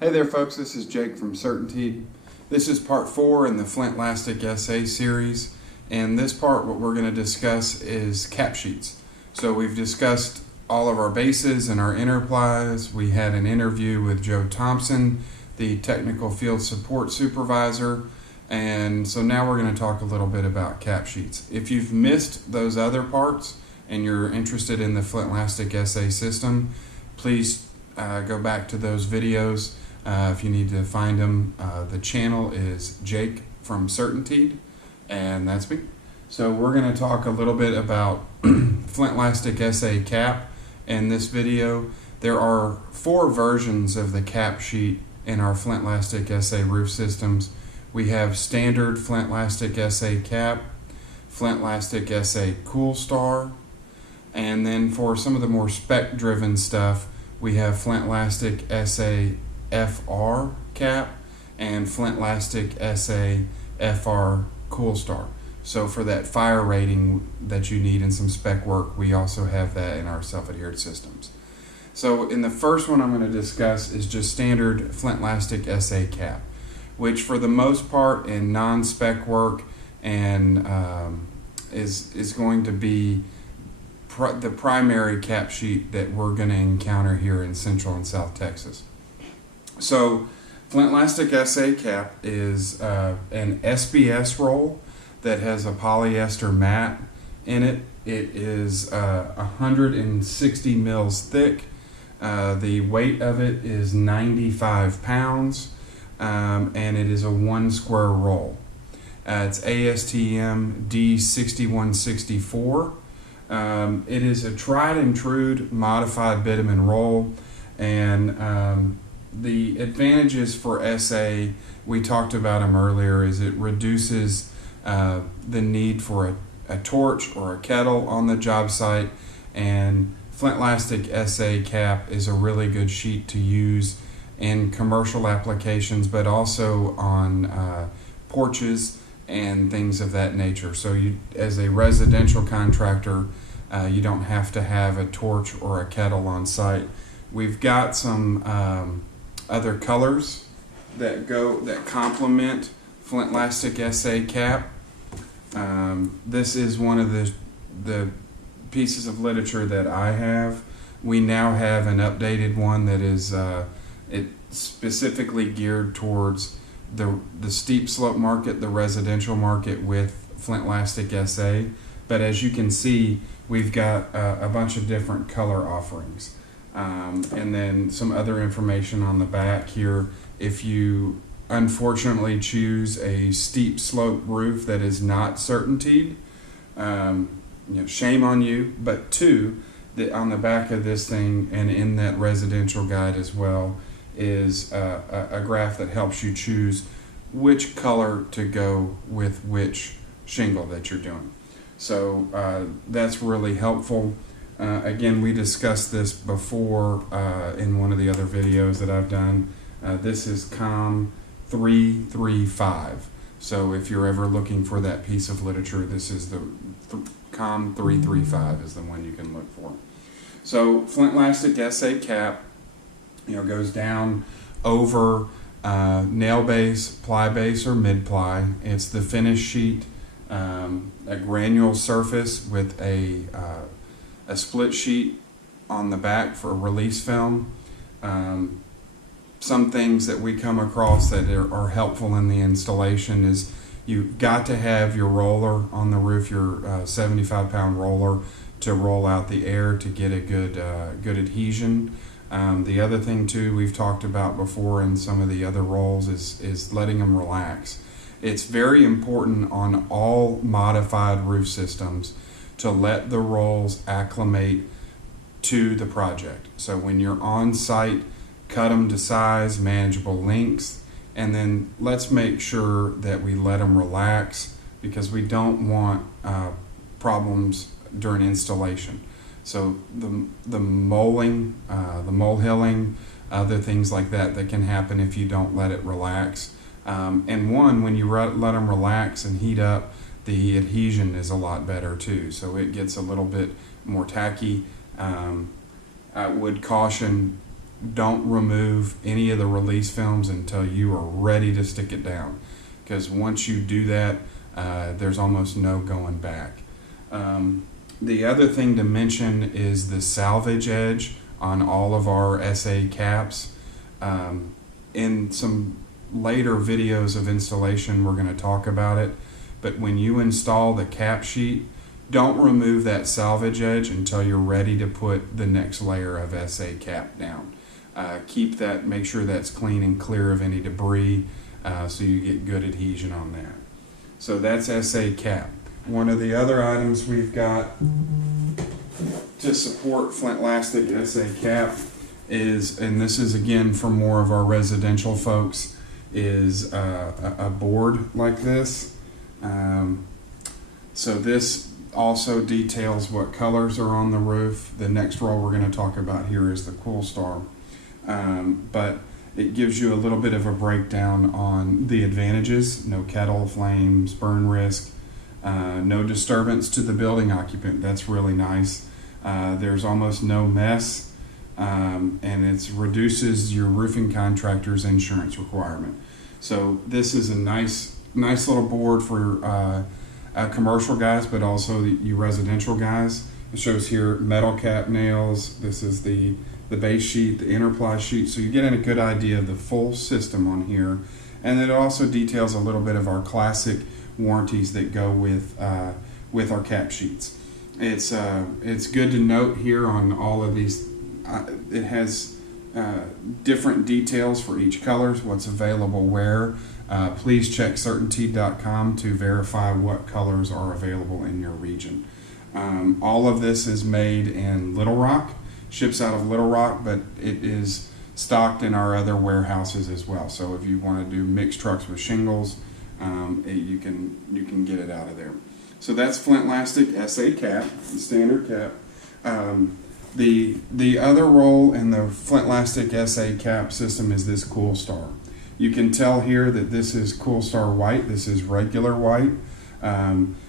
Hey there folks, this is Jake from CertainTeed. This is part 4 in the Flintlastic SA series, and this part what we're going to discuss is cap sheets. So we've discussed all of our bases and our interplies. We had an interview with Joe Thompson, the technical field support supervisor, and so now we're going to talk a little bit about cap sheets. If you've missed those other parts and you're interested in the Flintlastic SA system, please go back to those videos. If you need to find them, the channel is Jake from CertainTeed, and that's me. So we're going to talk a little bit about Flintlastic SA Cap in this video. There are 4 versions of the cap sheet in our Flintlastic SA roof systems. We have standard Flintlastic SA Cap, Flintlastic SA CoolStar, and then for some of the more spec-driven stuff, we have Flintlastic SA FR Cap and Flintlastic SA FR CoolStar. So for that fire rating that you need in some spec work, we also have that in our self-adhered systems. So in the first one I'm going to discuss is just standard Flintlastic SA Cap, which for the most part in non-spec work and is going to be the primary cap sheet that we're going to encounter here in Central and South Texas. So Flintlastic SA Cap is an SBS roll that has a polyester mat in it. It is 160 mils thick. The weight of it is 95 pounds, and it is a 1 square roll. It's ASTM D6164. It is a tried and true modified bitumen roll, and the advantages for SA, we talked about them earlier, is it reduces the need for a torch or a kettle on the job site, and Flintlastic SA Cap is a really good sheet to use in commercial applications, but also on porches and things of that nature. So you, as a residential contractor, you don't have to have a torch or a kettle on site. We've got some other colors that complement Flintlastic SA Cap. This is one of the pieces of literature that I have. We now have an updated one that is specifically geared towards the steep slope market, the residential market with Flintlastic SA. But as you can see, we've got a bunch of different color offerings. And then some other information on the back here. If you unfortunately choose a steep slope roof that is not CertainTeed, shame on you. But 2, on the back of this thing and in that residential guide as well is a graph that helps you choose which color to go with which shingle that you're doing. So that's really helpful. Again, we discussed this before in one of the other videos that I've done. This is COM 335. So if you're ever looking for that piece of literature, this is the COM 335 is the one you can look for. So Flintlastic SA Cap, goes down over nail base, ply base, or mid ply. It's the finish sheet, a granule surface with a split sheet on the back for release film. Some things that we come across that are helpful in the installation is you've got to have your roller on the roof, your 75-pound roller, to roll out the air to get a good adhesion. The other thing too we've talked about before in some of the other rolls is letting them relax. It's very important on all modified roof systems to let the rolls acclimate to the project. So when you're on site, cut them to size, manageable lengths, and then let's make sure that we let them relax, because we don't want problems during installation. So the molding, the molehilling, other things like that can happen if you don't let it relax. And when you let them relax and heat up, the adhesion is a lot better too. So it gets a little bit more tacky. I would caution don't remove any of the release films until you are ready to stick it down, because once you do that, there's almost no going back. The other thing to mention is the salvage edge on all of our SA caps. In some later videos of installation, we're going to talk about it, but when you install the cap sheet, don't remove that salvage edge until you're ready to put the next layer of SA cap down. Keep that, make sure that's clean and clear of any debris, so you get good adhesion on that. So that's SA cap. One of the other items we've got to support Flintlastic SA cap is, and this is again for more of our residential folks, is a board like this. So this also details what colors are on the roof. The next roll we're going to talk about here is the CoolStar. But it gives you a little bit of a breakdown on the advantages: no kettle flames, burn risk, no disturbance to the building occupant. That's really nice. There's almost no mess, and it reduces your roofing contractor's insurance requirement. So this is a nice little board for commercial guys, but also you residential guys. It shows here metal cap nails. This is the base sheet, the inner ply sheet, so you get a good idea of the full system on here. And it also details a little bit of our classic warranties that go with our cap sheets. It's good to note here on all of these, it has different details for each colors, what's available where. Please check CertainTeed.com to verify what colors are available in your region. All of this is made in Little Rock, ships out of Little Rock, but it is stocked in our other warehouses as well. So if you want to do mixed trucks with shingles, you can get it out of there. So that's Flintlastic SA Cap, the standard cap. The other roll in the Flintlastic SA Cap system is this CoolStar. You can tell here that this is CoolStar white. This is regular white.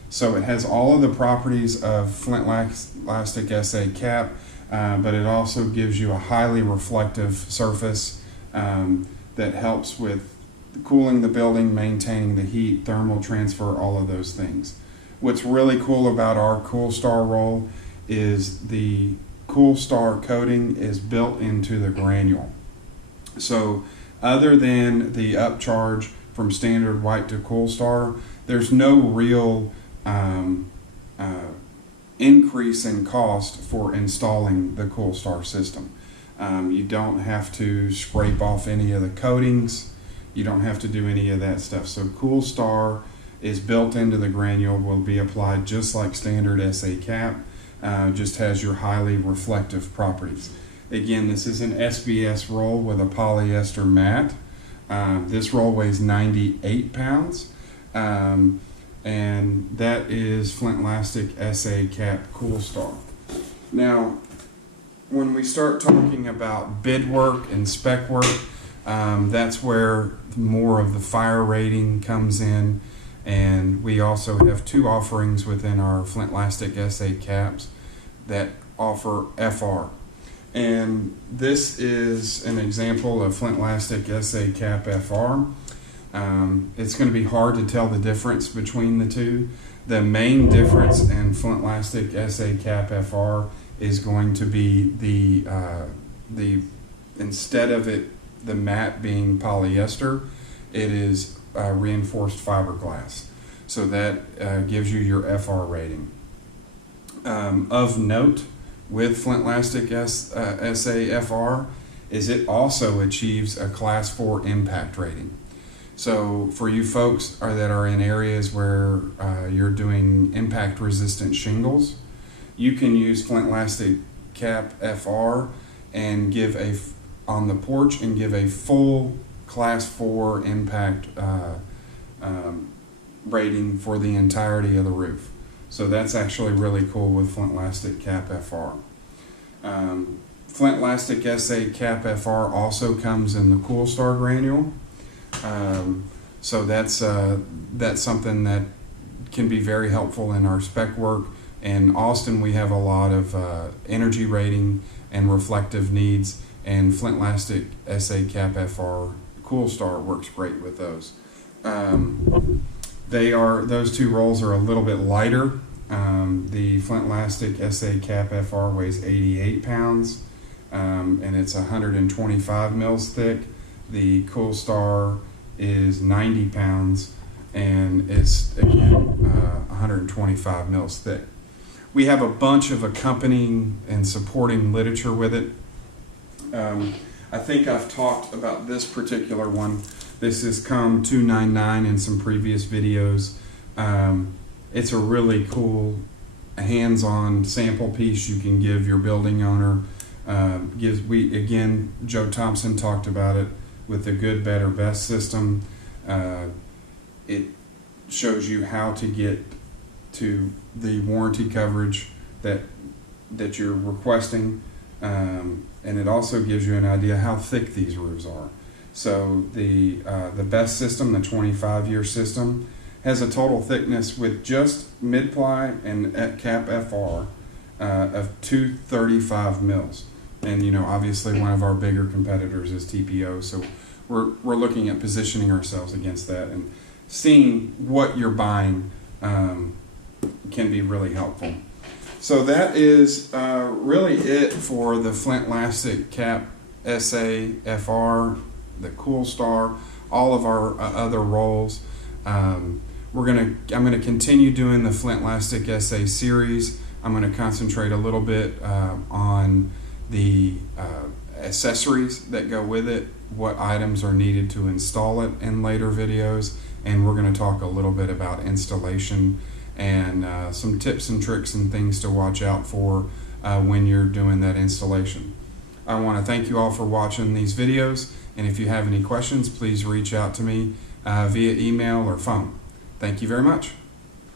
So it has all of the properties of Flintlastic SA Cap, but it also gives you a highly reflective surface that helps with cooling the building, maintaining the heat, thermal transfer, all of those things. What's really cool about our CoolStar roll is the CoolStar coating is built into the granule. So other than the upcharge from standard white to CoolStar, there's no real increase in cost for installing the CoolStar system. You don't have to scrape off any of the coatings. You don't have to do any of that stuff. So CoolStar is built into the granule, will be applied just like standard SA Cap, just has your highly reflective properties. Again, this is an SBS roll with a polyester mat. This roll weighs 98 pounds. And that is Flintlastic SA Cap CoolStar. Now, when we start talking about bid work and spec work, that's where more of the fire rating comes in, and we also have two offerings within our Flintlastic SA caps that offer FR. And this is an example of Flintlastic SA Cap FR. It's going to be hard to tell the difference between the two. The main difference in Flintlastic SA Cap FR is going to be the instead of the mat being polyester, it is reinforced fiberglass. So that gives you your FR rating. Of note with Flintlastic SA FR is it also achieves a Class 4 impact rating. So for you folks that are in areas where you're doing impact resistant shingles, you can use Flintlastic Cap FR and give on the porch and give a full Class 4 impact rating for the entirety of the roof. So that's actually really cool with Flintlastic Cap FR. Flintlastic SA Cap FR also comes in the CoolStar granule. So that's something that can be very helpful in our spec work. In Austin, we have a lot of energy rating and reflective needs, and Flintlastic SA Cap FR CoolStar works great with those. Those two rolls are a little bit lighter. The Flintlastic SA Cap FR weighs 88 pounds, and it's 125 mils thick. The CoolStar is 90 pounds, and it's, again, 125 mils thick. We have a bunch of accompanying and supporting literature with it. I think I've talked about this particular one. This is COM 299 in some previous videos. It's a really cool hands-on sample piece you can give your building owner. Again, Joe Thompson talked about it with the good, better, best system. It shows you how to get to the warranty coverage that you're requesting, and it also gives you an idea how thick these roofs are. So the best system, the 25-year system, has a total thickness with just mid-ply and Cap FR of 235 mils. And obviously one of our bigger competitors is TPO, so we're looking at positioning ourselves against that, and seeing what you're buying can be really helpful. So that is really it for the Flintlastic Cap SA FR, the CoolStar, all of our other rolls. I'm gonna continue doing the Flintlastic SA series. I'm gonna concentrate a little bit on the accessories that go with it, what items are needed to install it in later videos, and we're going to talk a little bit about installation and some tips and tricks and things to watch out for when you're doing that installation. I want to thank you all for watching these videos, and if you have any questions, please reach out to me via email or phone. Thank you very much.